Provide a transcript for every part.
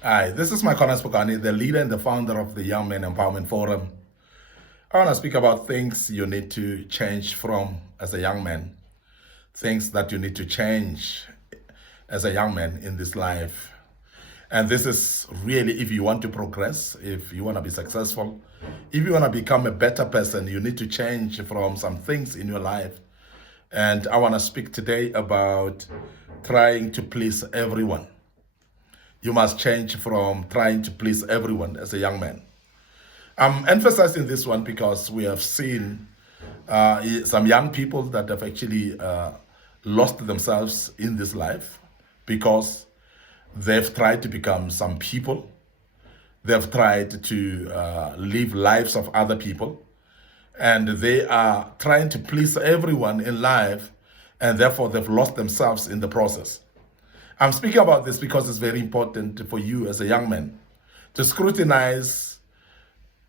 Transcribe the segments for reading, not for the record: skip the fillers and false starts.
Hi, this is Mike Spokane, the leader and the founder of the Young Men Empowerment Forum. I want to speak about things you need to change from as a young man, things that you need to change as a young man in this life. And this is really if you want to progress, if you want to be successful, if you want to become a better person, you need to change from some things in your life. And I want to speak today about trying to please everyone. You must change from trying to please everyone as a young man. I'm emphasizing this one because we have seen some young people that have actually lost themselves in this life because they've tried to become some people. They've tried to live lives of other people. And they are trying to please everyone in life. And therefore, they've lost themselves in the process. I'm speaking about this because it's very important for you as a young man to scrutinize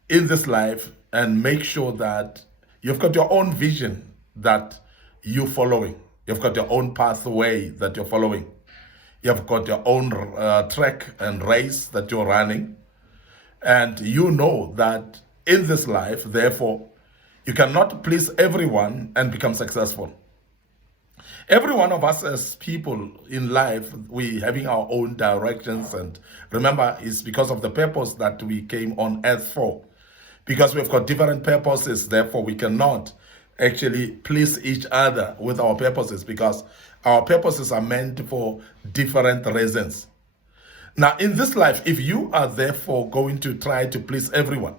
in this life and make sure that you've got your own vision that you're following. You've got your own pathway that you're following. You've got your own track and race that you're running. And you know that in this life, therefore, you cannot please everyone and become successful. Every one of us as people in life, we having our own directions, and remember, it's because of the purpose that we came on earth for. Because we've got different purposes, therefore we cannot actually please each other with our purposes because our purposes are meant for different reasons. Now, in this life, if you are therefore going to try to please everyone,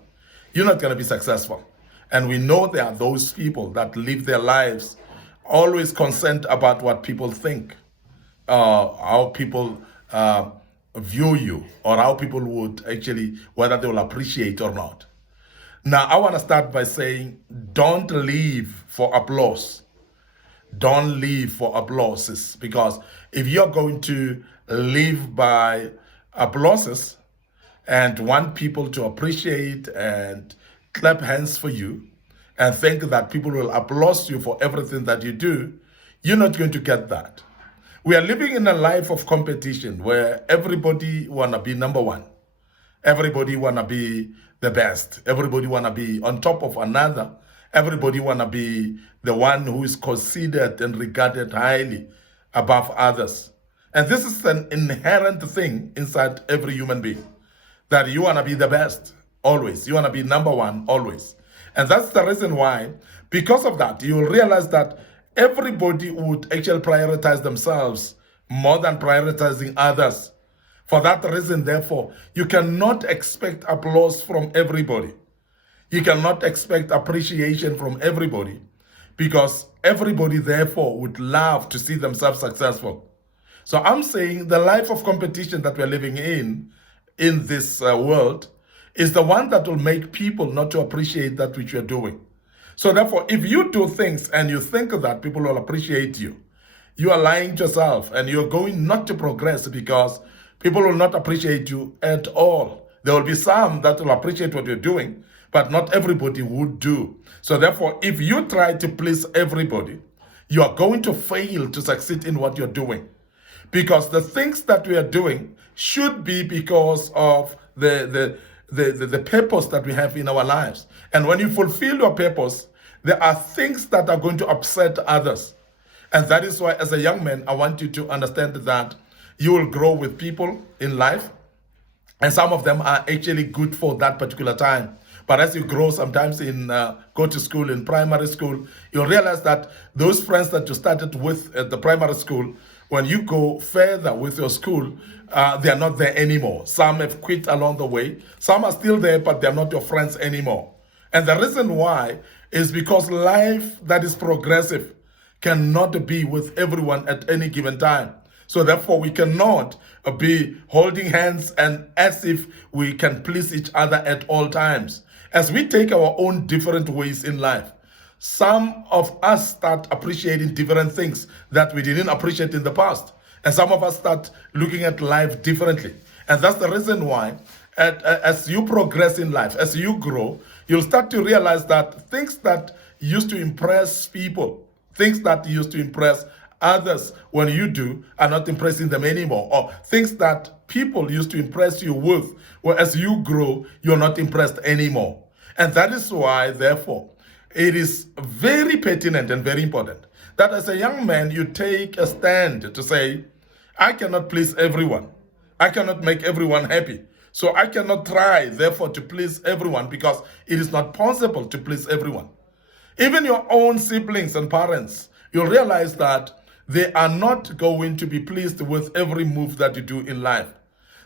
you're not going to be successful. And we know there are those people that live their lives always concerned about what people think, how people view you, or how people would actually, whether they will appreciate or not. Now, I want to start by saying, don't live for applause. Don't live for applauses, because if you're going to live by applauses and want people to appreciate and clap hands for you, and think that people will applaud you for everything that you do, you're not going to get that. We are living in a life of competition where everybody want to be number one. Everybody want to be the best. Everybody want to be on top of another. Everybody want to be the one who is considered and regarded highly above others. And this is an inherent thing inside every human being, that you want to be the best always. You want to be number one always. And that's the reason why, because of that, you will realize that everybody would actually prioritize themselves more than prioritizing others. For that reason, therefore, you cannot expect applause from everybody. You cannot expect appreciation from everybody, because everybody, therefore, would love to see themselves successful. So I'm saying the life of competition that we're living in this world, is the one that will make people not to appreciate that which you're doing. So therefore, if you do things and you think that people will appreciate you, you are lying to yourself and you're going not to progress, because people will not appreciate you at all. There will be some that will appreciate what you're doing, but not everybody would do. So therefore, if you try to please everybody, you are going to fail to succeed in what you're doing. Because the things that we are doing should be because of the purpose that we have in our lives. And when you fulfill your purpose, there are things that are going to upset others. And that is why, as a young man, I want you to understand that you will grow with people in life. And some of them are actually good for that particular time. But as you grow, sometimes go to school, in primary school, you'll realize that those friends that you started with at the primary school, when you go further with your school, they are not there anymore. Some have quit along the way. Some are still there, but they're not your friends anymore. And the reason why is because life that is progressive cannot be with everyone at any given time. So therefore, we cannot be holding hands and as if we can please each other at all times. As we take our own different ways in life, some of us start appreciating different things that we didn't appreciate in the past. And some of us start looking at life differently. And that's the reason why, as you progress in life, as you grow, you'll start to realize that things that used to impress people, things that used to impress others, when you do, are not impressing them anymore, or things that people used to impress you with, well, as you grow, you're not impressed anymore. And that is why, therefore, it is very pertinent and very important that as a young man, you take a stand to say, I cannot please everyone. I cannot make everyone happy. So I cannot try, therefore, to please everyone, because it is not possible to please everyone. Even your own siblings and parents, you'll realize that they are not going to be pleased with every move that you do in life.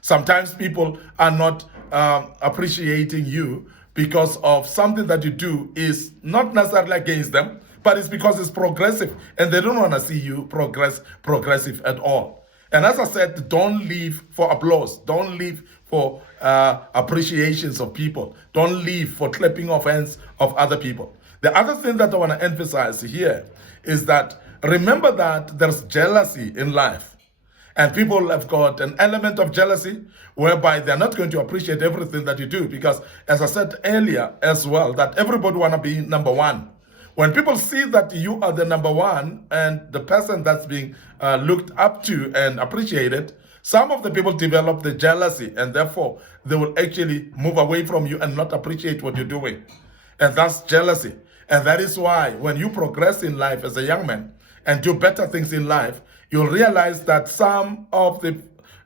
Sometimes people are not appreciating you because of something that you do is not necessarily against them, but it's because it's progressive, and they don't want to see you progressive at all. And as I said, don't live for applause. Don't live for appreciations of people. Don't live for clapping of hands of other people. The other thing that I want to emphasize here is that remember that there's jealousy in life. And people have got an element of jealousy whereby they're not going to appreciate everything that you do, because, as I said earlier as well, that everybody want to be number one. When people see that you are the number one and the person that's being looked up to and appreciated, some of the people develop the jealousy, and therefore they will actually move away from you and not appreciate what you're doing. And that's jealousy. And that is why when you progress in life as a young man and do better things in life, you'll realize that some of the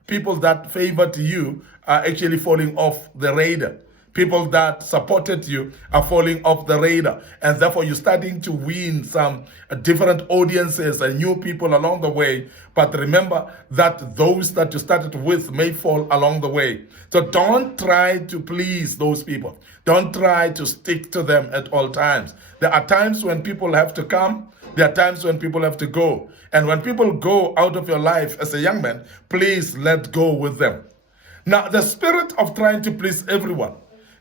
people that favored you are actually falling off the radar. People that supported you are falling off the radar, and therefore you're starting to win some different audiences and new people along the way. But remember that those that you started with may fall along the way. So don't try to please those people. Don't try to stick to them at all times. There are times when people have to come. There are times when people have to go. And when people go out of your life as a young man, please let go with them. Now, the spirit of trying to please everyone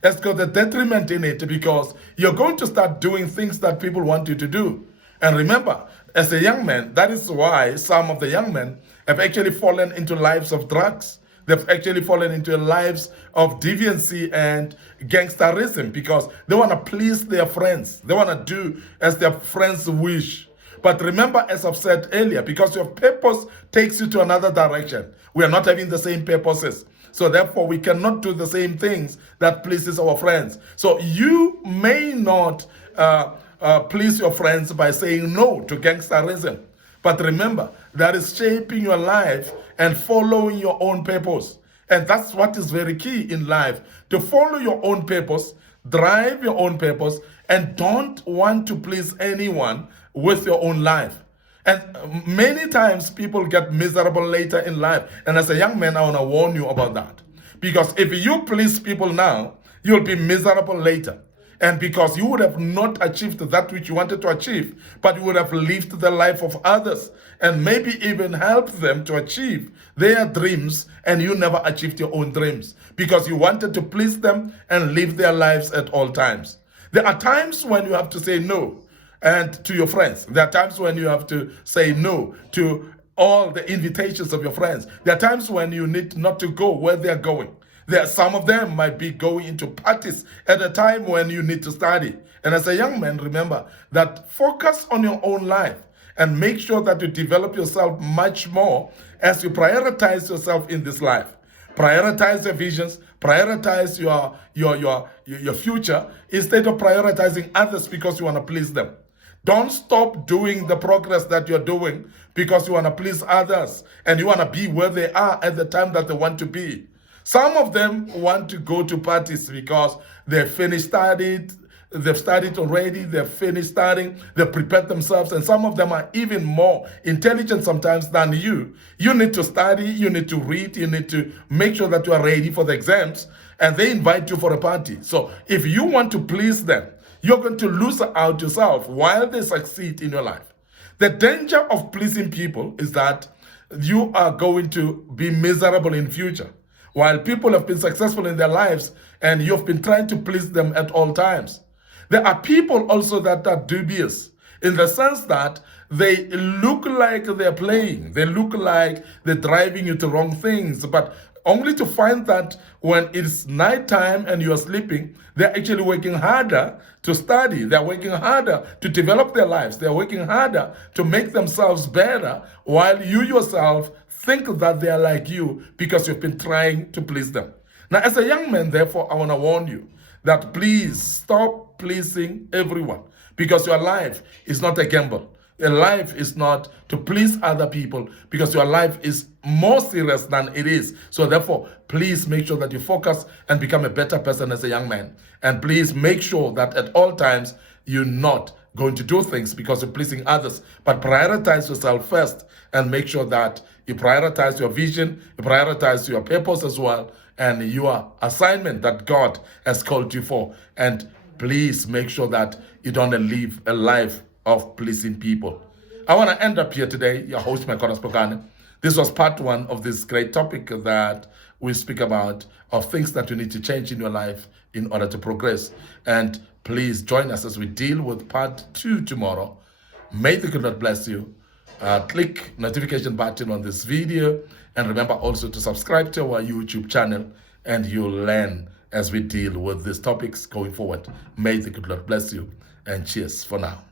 has got a detriment in it, because you're going to start doing things that people want you to do. And remember, as a young man, that is why some of the young men have actually fallen into lives of drugs. They've actually fallen into lives of deviancy and gangsterism, because they want to please their friends. They want to do as their friends wish. But remember, as I've said earlier, because your purpose takes you to another direction, we are not having the same purposes. So therefore, we cannot do the same things that pleases our friends. So you may not please your friends by saying no to gangsterism. But remember, that is shaping your life and following your own purpose. And that's what is very key in life, to follow your own purpose, drive your own purpose, and don't want to please anyone with your own life. And many times people get miserable later in life. And as a young man, I want to warn you about that. Because if you please people now, you'll be miserable later. And because you would have not achieved that which you wanted to achieve, but you would have lived the life of others and maybe even helped them to achieve their dreams, and you never achieved your own dreams because you wanted to please them and live their lives at all times. There are times when you have to say no and to your friends. There are times when you have to say no to all the invitations of your friends. There are times when you need not to go where they're going. Some of them might be going into parties at a time when you need to study. And as a young man, remember that focus on your own life and make sure that you develop yourself much more as you prioritize yourself in this life. Prioritize your visions, prioritize your future instead of prioritizing others because you want to please them. Don't stop doing the progress that you're doing because you want to please others and you want to be where they are at the time that they want to be. Some of them want to go to parties because they've studied already, they've finished studying, they've prepared themselves, and some of them are even more intelligent sometimes than you. You need to study, you need to read, you need to make sure that you are ready for the exams, and they invite you for a party. So if you want to please them, you're going to lose out yourself while they succeed in your life. The danger of pleasing people is that you are going to be miserable in future. While people have been successful in their lives and you've been trying to please them at all times. There are people also that are dubious in the sense that they look like they're playing. They look like they're driving you to wrong things, but only to find that when it's nighttime and you're sleeping, they're actually working harder to study. They're working harder to develop their lives. They're working harder to make themselves better, while you yourself think that they are like you because you've been trying to please them. Now, as a young man, therefore, I want to warn you that please stop pleasing everyone, because your life is not a gamble. Your life is not to please other people, because your life is more serious than it is. So therefore, please make sure that you focus and become a better person as a young man. And please make sure that at all times you're not going to do things because you're pleasing others, but prioritize yourself first and make sure that you prioritize your vision, you prioritize your purpose as well, and your assignment that God has called you for. And please make sure that you don't live a life of pleasing people. I want to end up here today, your host, Mike Spokane. This was part one of this great topic that we speak about, of things that you need to change in your life in order to progress. And please join us as we deal with part 2 tomorrow. May the good Lord bless you. Click notification button on this video, and remember also to subscribe to our YouTube channel, and you'll learn as we deal with these topics going forward. May the good Lord bless you, and cheers for now.